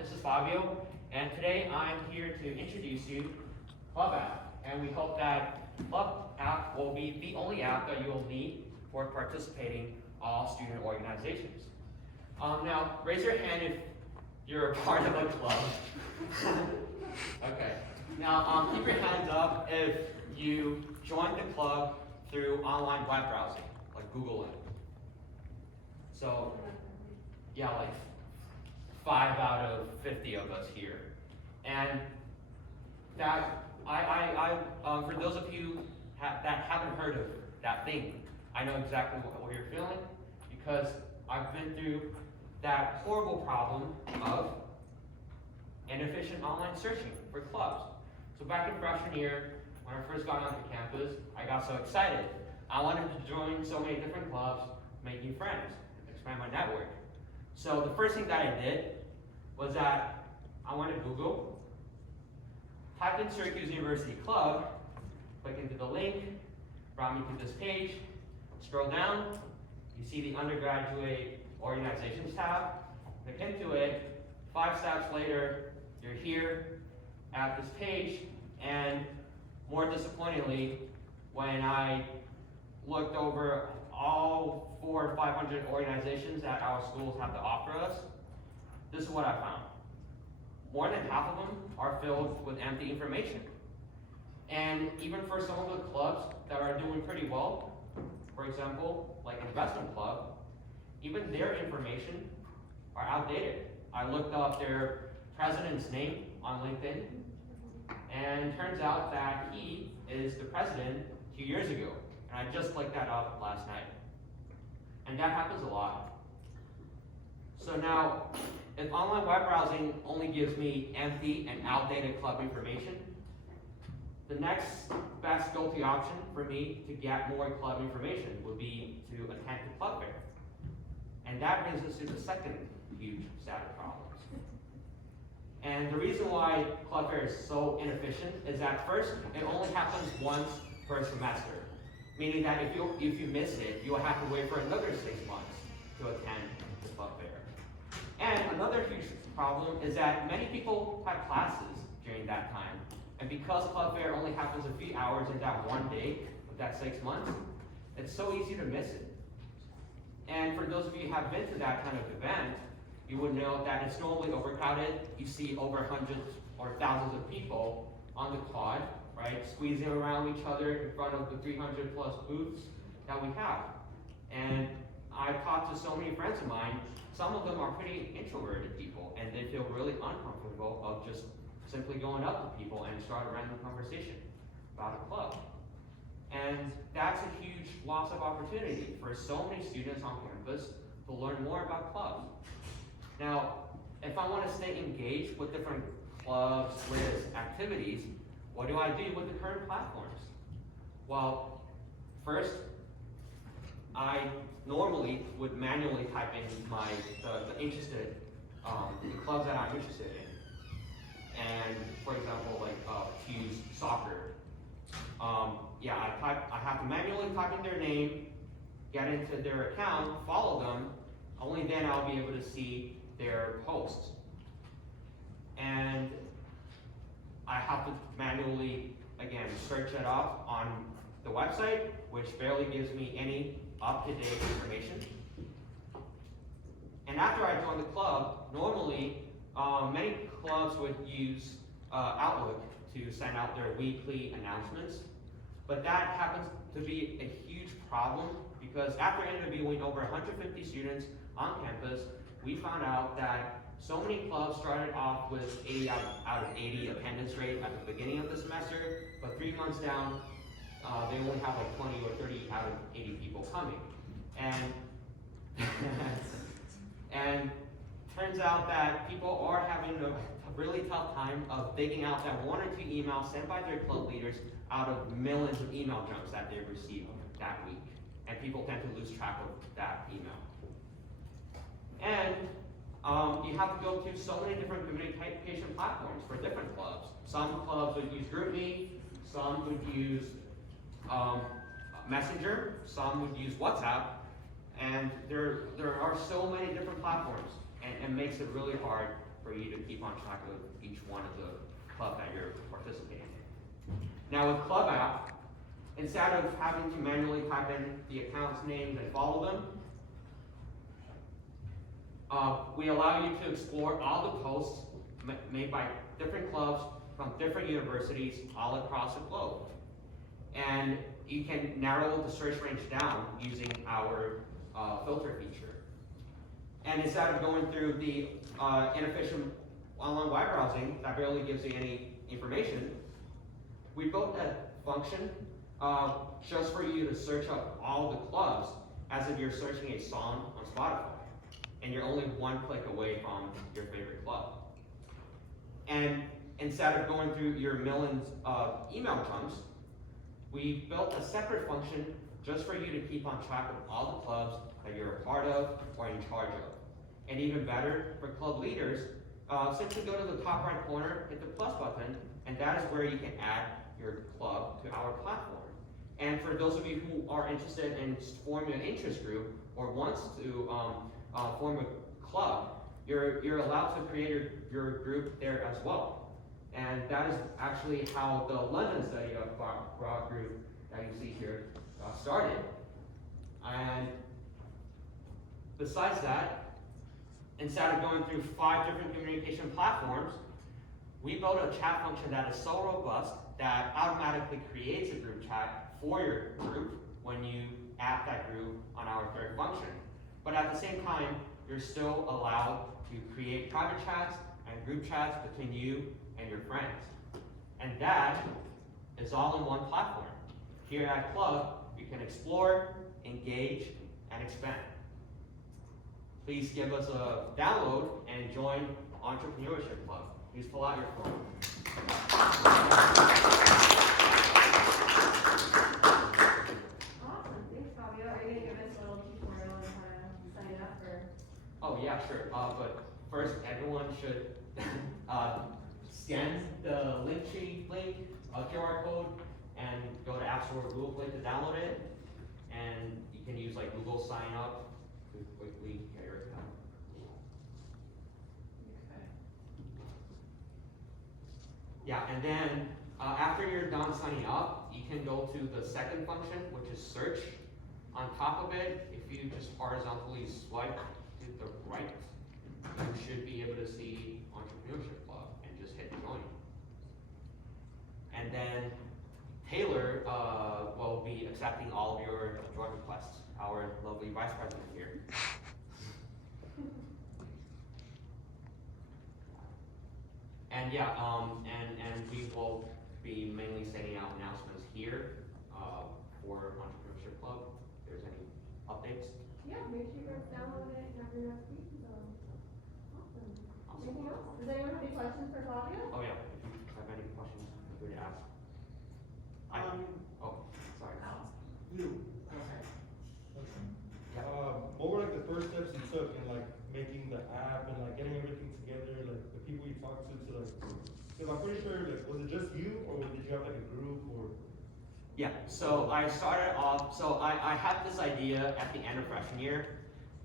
This is Fabio, and today I'm here to introduce you Club app. And we hope that Club app will be the only app that you will need for participating all student organizations. Now, raise your hand if you're a part of a club. Okay. Now, keep your hands up if you joined the club through online web browsing, like Google it. So, yeah, like 5 out of 50 of us here. And that, for those of you that haven't heard of that thing, I know exactly what you're feeling, because I've been through that horrible problem of inefficient online searching for clubs. So back in freshman year, when I first got onto campus, I got so excited. I wanted to join so many different clubs, make new friends, expand my network. So the first thing that I did was that I went to Google, typed in Syracuse University Club, click into the link, brought me to this page, scroll down, you see the undergraduate organizations tab, click into it, 5 steps later, you're here at this page, and more disappointingly, when I looked over all 400 or 500 organizations that our schools have to offer us, this is what I found. More than half of them are filled with empty information. And even for some of the clubs that are doing pretty well, for example, like Investment Club, even their information are outdated. I looked up their president's name on LinkedIn, and it turns out that he is the president 2 years ago. And I just clicked that up last night. And that happens a lot. So now, if online web browsing only gives me empty and outdated club information, the next best go-to option for me to get more club information would be to attend the club fair. And that brings us to the second huge set of problems. And the reason why club fair is so inefficient is that first, it only happens once per semester. Meaning that if you miss it, you'll have to wait for another 6 months to attend the club fair. And another huge problem is that many people have classes during that time. And because club fair only happens a few hours in that one day of that 6 months, it's so easy to miss it. And for those of you who have been to that kind of event, you would know that it's normally overcrowded. You see over hundreds or thousands of people on the quad, right, squeezing around each other in front of the 300 plus booths that we have. And I've talked to so many friends of mine, some of them are pretty introverted people, and they feel really uncomfortable of just simply going up to people and start a random conversation about a club. And that's a huge loss of opportunity for so many students on campus to learn more about clubs. Now, if I want to stay engaged with different clubs, with activities, what do I do with the current platforms? Well, first, I normally would manually type in the clubs that I'm interested in. And for example, like to use soccer. I have to manually type in their name, get into their account, follow them. Only then I'll be able to see their posts. And I have to manually, again, search it up on the website, which barely gives me any up-to-date information. And after I join the club, normally, many clubs would use Outlook to send out their weekly announcements. But that happens to be a huge problem because after interviewing over 150 students on campus, we found out that so many clubs started off with 80 out of 80 attendance rate at the beginning of the semester, but 3 months down, they only have like 20 or 30 out of 80 people coming. And and turns out that people are having a really tough time of digging out that 1 or 2 emails sent by their club leaders out of millions of email jumps that they've received that week. And people tend to lose track of that email. And you have to go to so many different communication platforms for different clubs. Some clubs would use GroupMe, some would use Messenger, some would use WhatsApp, and there are so many different platforms, and it makes it really hard for for you to keep on track of each one of the club that you're participating in. Now with Club app, instead of having to manually type in the account's names and follow them, we allow you to explore all the posts made by different clubs from different universities all across the globe. And you can narrow the search range down using our filter feature. And instead of going through the inefficient online web browsing that barely gives you any information, we built a function just for you to search up all the clubs as if you're searching a song on Spotify. And you're only one click away from your favorite club. And instead of going through your millions of email chunks, we built a separate function just for you to keep on track of all the clubs that you're a part of or in charge of. And even better, for club leaders, simply go to the top right corner, hit the plus button, and that is where you can add your club to our platform. And for those of you who are interested in forming an interest group or wants to form a club, you're allowed to create your group there as well. And that is actually how the London study of broad group that you see here started. And besides that, instead of going through 5 different communication platforms, we built a chat function that is so robust that automatically creates a group chat for your group when you add that group on our third function. But at the same time, you're still allowed to create private chats and group chats between you and your friends. And that is all in one platform. Here at Club, you can explore, engage, and expand. Please give us a download and join Entrepreneurship Club. Please pull out your phone. Awesome, thanks Fabio. Are you going to give us a little tutorial on how to sign up? Or? Oh yeah, sure. But first, everyone should scan the Linktree link, QR code, and go to App Store or Google Play to download it. And you can use like Google Sign Up to quickly get your account. Yeah, and then after you're done signing up, you can go to the second function, which is search. On top of it, if you just horizontally swipe to the right, you should be able to see Entrepreneurship Club and just hit join. And then Taylor will be accepting all of your join requests, our lovely vice president here. And yeah, and we will be mainly sending out announcements here for Entrepreneurship Club. If there's any updates. Yeah, make sure you guys download it and have your next week. So, awesome. Anything else? Does anyone have any questions for Fabio? Oh yeah, if you have any questions, feel free to ask. Oh, sorry. You. Yeah. What were like the first steps you took in like making the app and like getting everything together, like the people you talked to like, because I'm pretty sure like, was it just you or did you have like a group or? Yeah, so I started off, I had this idea at the end of freshman year,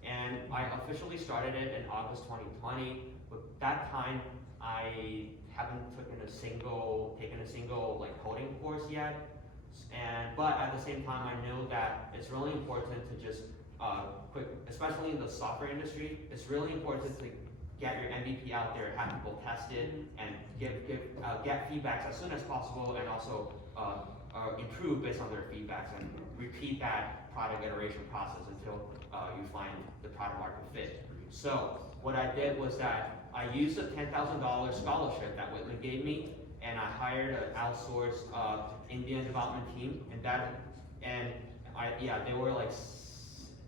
and I officially started it in August 2020, but that time I haven't taken a single like coding course yet, but at the same time I know that it's really important to just especially in the software industry, it's really important to get your MVP out there, have people test it, and get feedbacks as soon as possible, and also improve based on their feedbacks, and repeat that product iteration process until you find the product market fit. So what I did was that I used a $10,000 scholarship that Whitman gave me, and I hired an outsourced Indian development team, they were like,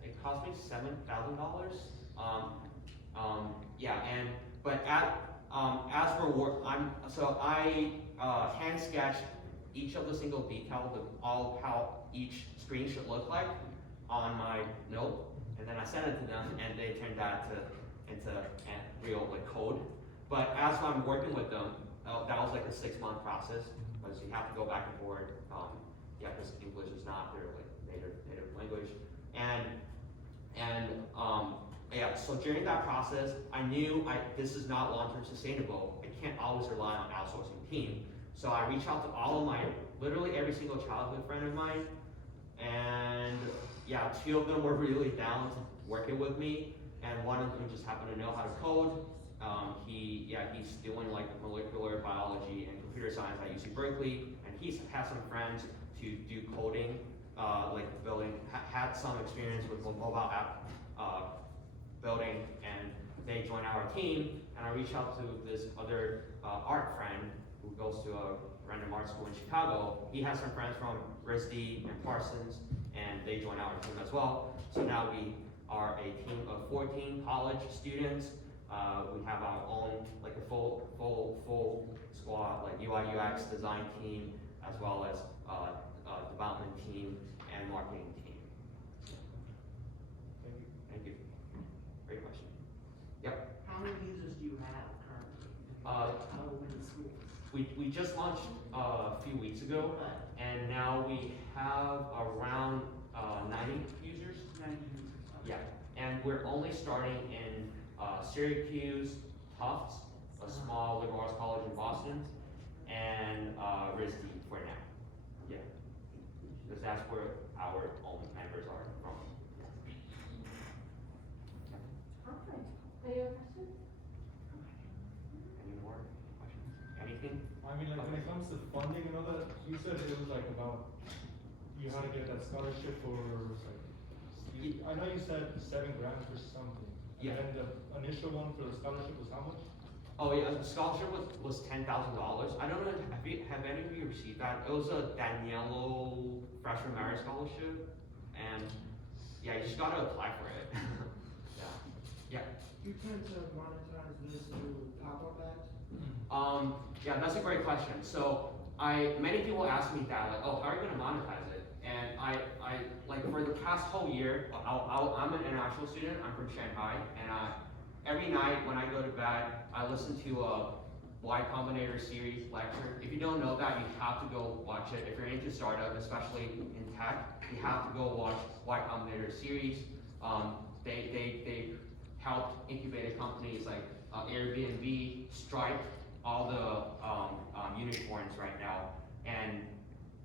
it cost me $7,000. As for work, I hand sketched each of the single details of how each screen should look like on my note, and then I sent it to them, and they turned that into real like code. But as I'm working with them, that was like a 6-month process, because you have to go back and forth. Because English is not their like native language, yeah, so during that process, I knew this is not long-term sustainable. I can't always rely on outsourcing team. So I reached out to all of my, literally every single childhood friend of mine, and yeah, 2 of them were really down to working with me, and one of them just happened to know how to code. He's doing like molecular biology and computer science at UC Berkeley, and he's had some friends to do coding, like building, had some experience with mobile app building, and they joined our team. And I reached out to this other art friend who goes to a random art school in Chicago. He has some friends from RISD and Parsons, and they joined our team as well. So now we are a team of 14 college students. We have our own, like a full squad, like UI UX design team, as well as development team and marketing team. Thank you. Great question. Yep. How many users do you have currently? Uh, How many schools? We just launched a few weeks ago, and now we have around 90 users. 90 users. Okay. Yeah, and we're only starting in Syracuse, Tufts, a small liberal arts college in Boston, and RISD for now. Yeah, because that's where our own members are from. Awesome. Any other questions? Any more questions? Anything? I mean, like, when it comes to funding and all that, you said it was like about, you had to get that scholarship for, like, I know you said 7 grand for something. Yeah. And then the initial one for the scholarship was how much? Oh yeah, the scholarship was $10,000. I don't know, have any of you received that? It was a Daniello freshman merit scholarship, and yeah, you just gotta apply for it. Yeah. You tend to monetize this through pop-up ads? Yeah, that's a great question. So many people ask me that, like, oh, how are you gonna monetize it? And I like for the past whole year, I'm an international student. I'm from Shanghai, and every night when I go to bed, I listen to a Y Combinator series lecture. If you don't know that, you have to go watch it. If you're into startup, especially in tech, you have to go watch Y Combinator series. They helped incubated companies like Airbnb, Stripe, all the unicorns right now. And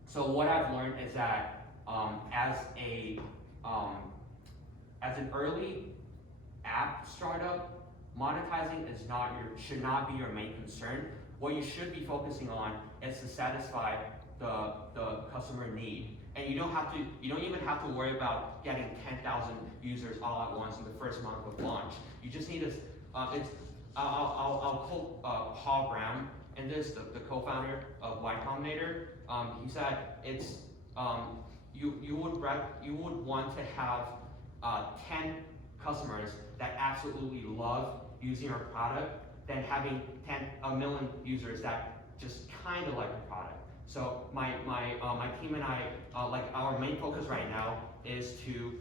so what I've learned is that as an early app startup, monetizing should not be your main concern. What you should be focusing on is to satisfy the customer need. And you don't even have to worry about getting 10,000 users all at once in the first month of launch. You just need to, I'll quote Paul Graham, and this, the co-founder of Y Combinator. He said it's you would want to have 10 customers that absolutely love using our product than having 1 million users that just kind of like the product. So my team and I, like our main focus right now is to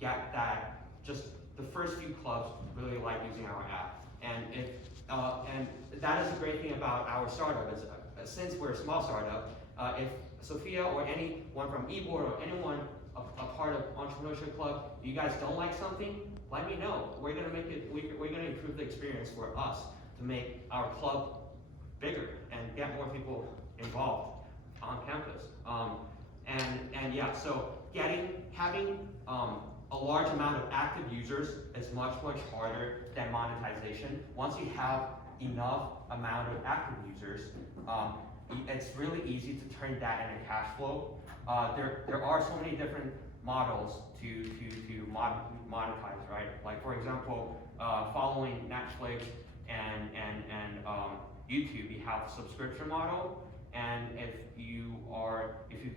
get that just the first few clubs really like using our app, and that is a great thing about our startup is since we're a small startup, if Sophia or anyone from eBoard or anyone a part of Entrepreneurship Club, you guys don't like something, let me know. We're gonna make it. We're gonna improve the experience for us to make our club bigger and get more people involved on campus. And yeah, so having a large amount of active users is much harder than monetization. Once you have enough amount of active users, it's really easy to turn that into cash flow. There are so many different models to monetize, right? Like for example, following Netflix and YouTube, you have a subscription model, and if you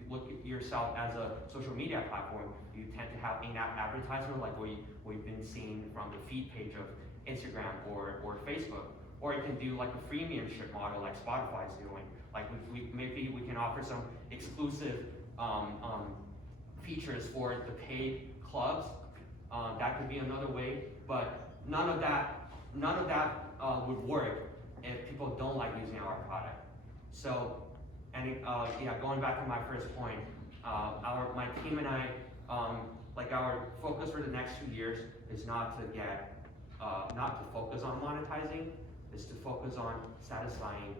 look at yourself as a social media platform, you tend to have in-app advertisement like we've been seeing from the feed page of Instagram or Facebook. Or you can do like a freemiumship model like Spotify is doing. Like maybe we can offer some exclusive features for the paid clubs. That could be another way, but none of that would work if people don't like using our product. So, yeah, going back to my first point, my team and I like our focus for the next 2 years is not to get, not to focus on monetizing, is to focus on satisfying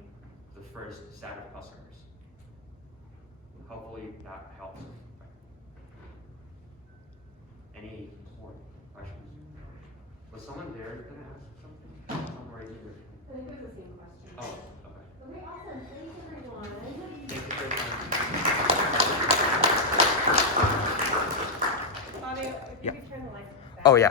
the first set of customers. Hopefully that helps. Any more questions? Was someone there gonna ask something? Someone right here. I think it was the same question. Oh, okay. Okay, awesome, thanks everyone. Thank you for your time. Fabio, if you Yeah. could turn the lights back. Oh, yeah.